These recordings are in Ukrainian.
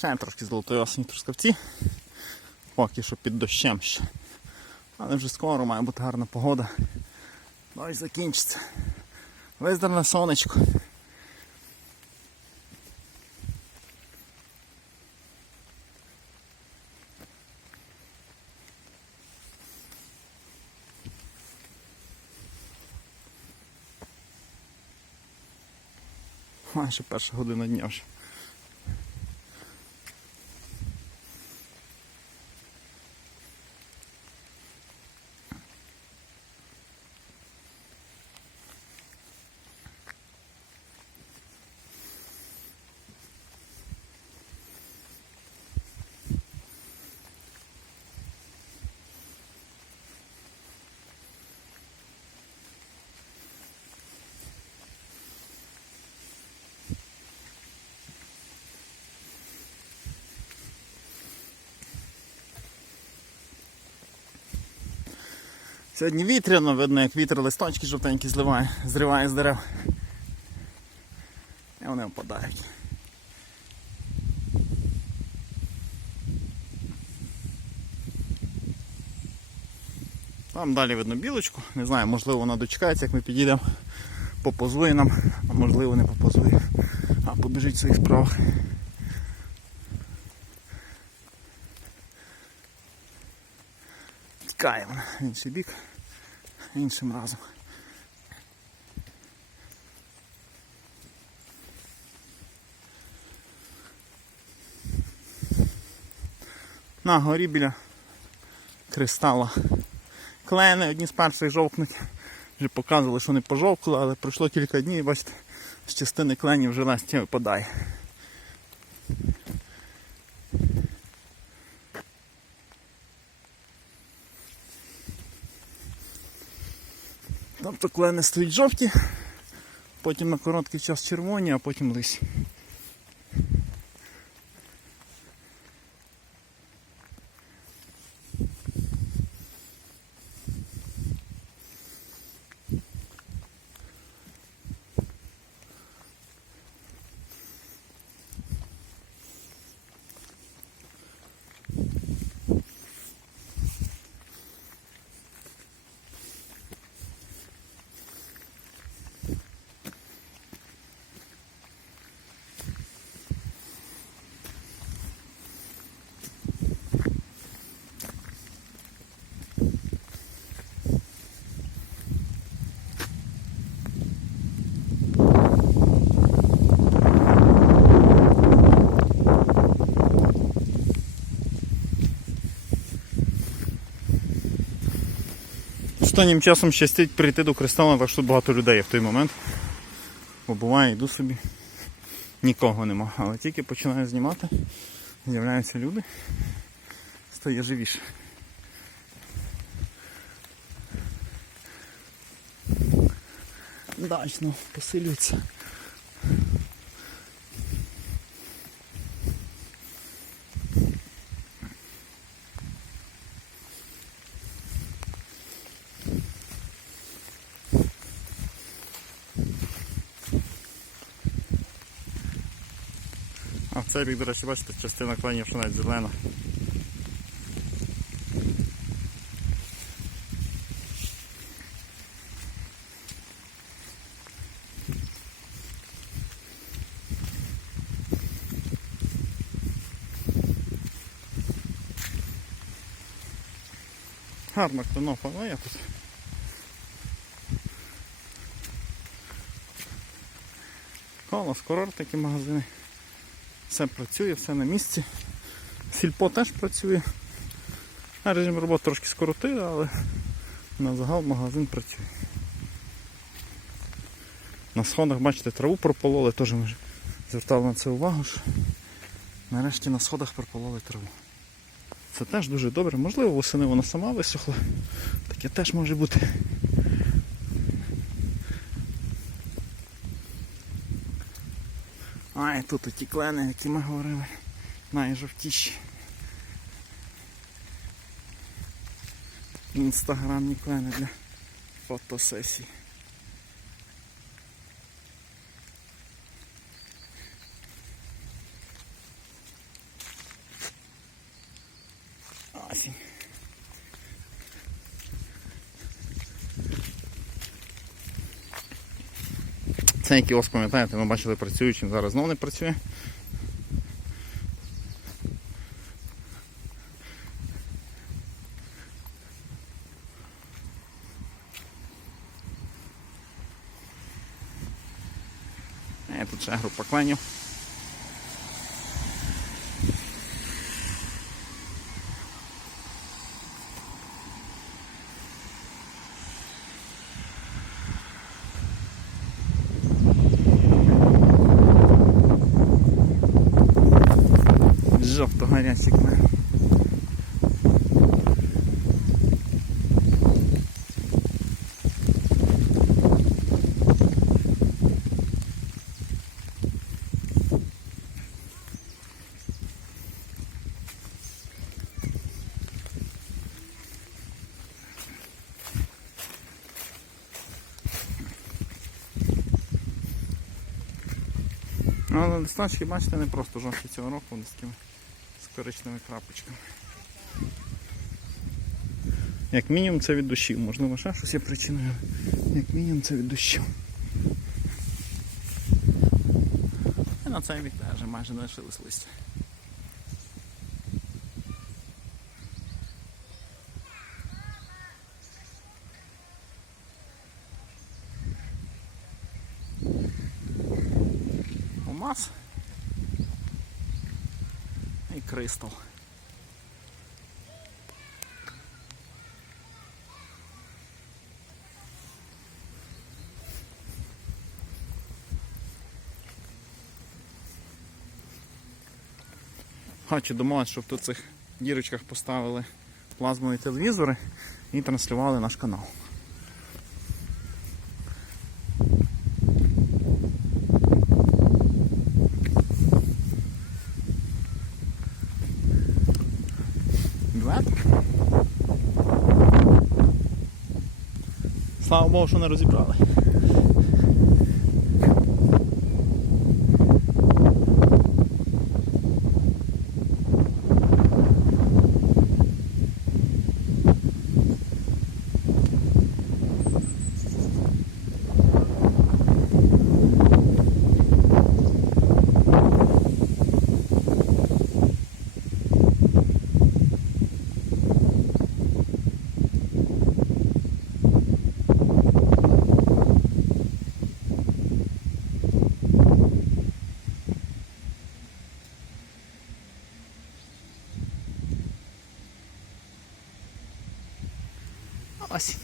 Ще трошки золотої осені трускавці. Поки що під дощем ще. Але вже скоро має бути гарна погода. Дощ закінчиться. Виздерне сонечко. Майже перша година дня вже. Сьогодні вітряно, видно, як вітер листочки жовтенькі зливає, зриває з дерев. І вони опадають. Там далі видно білочку. Не знаю, можливо вона дочекається, як ми підійдемо, попозує нам, а можливо не попозує, а побіжить в своїх справах. Тікає вона в інший бік, іншим разом. На горі біля кристала. Клени одні з перших жовтнуть. Вже показували, що вони пожовкли, але пройшло кілька днів бачите, з частини кленів вже листя випадає. Тобто клени стоять жовті, потім на короткий час червоні, а потім лисі. Останнім часом щастить прийти до кристалу, так що багато людей в той момент. Бо йду собі, нікого нема. Але тільки починаю знімати, з'являються люди, стає живіше. Дачно посилюється. Цей бік, до речі, бачите, частина кленів що навіть зелена. Гарна кленопа, ну тут. Колос, курорт такі магазини. Все працює, все на місці. Сільпо теж працює. А режим роботи трошки скоротили, але на загал магазин працює. На сходах, бачите, траву пропололи, теж ми звертали на це увагу. що Нарешті на сходах пропололи траву. Це теж дуже добре. Можливо, восени вона сама висохла. Таке теж може бути. А, і тут оті клени, які ми говорили, найжовтіші. Інстаграмні клени для фотосесій. Цей кіос, пам'ятаєте, ми бачили працюючим, зараз знову не працює. Тут ще група кленів. Жовто гарячий клен. Ну, але листочки, бачите, не просто жовті цього року, вони з такими з коричневими крапочками. Як мінімум це від дощів, можливо, ще щось є причиною. Як мінімум це від дощів. І на цей вік теж майже не лишилось листя. Алмаз і кристал. Хочу домовитися, щоб тут цих дірочках поставили плазмові телевізори і транслювали наш канал. Слава Богу, що не розібрали. Осінь.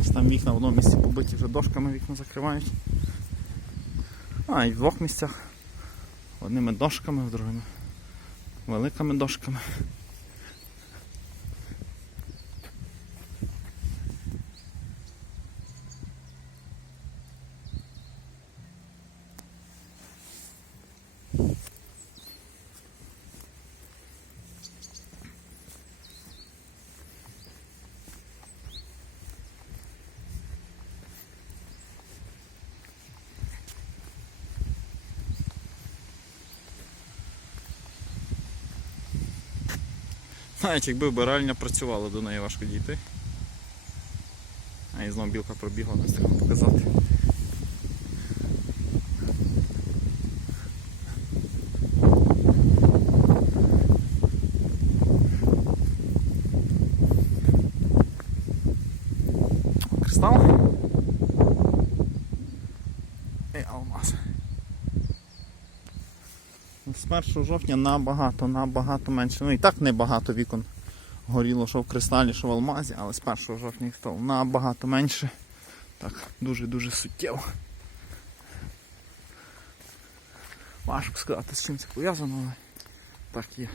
Ось там вікна в одному місці побиті вже дошками вікна закривають. А, і в двох місцях. Одними дошками, в другими великими дошками. Навіть якби вбиральня працювала, до неї важко дійти. А і знову білка пробігла, не встигла показати. Кристал. І алмаз. З 1 жовтня набагато, набагато менше. Ну і так небагато вікон горіло, що в кристалі, що в алмазі, але з 1 жовтня їх стало набагато менше. Так, дуже-дуже суттєво. Важко сказати, з чим це пов'язано, але так є.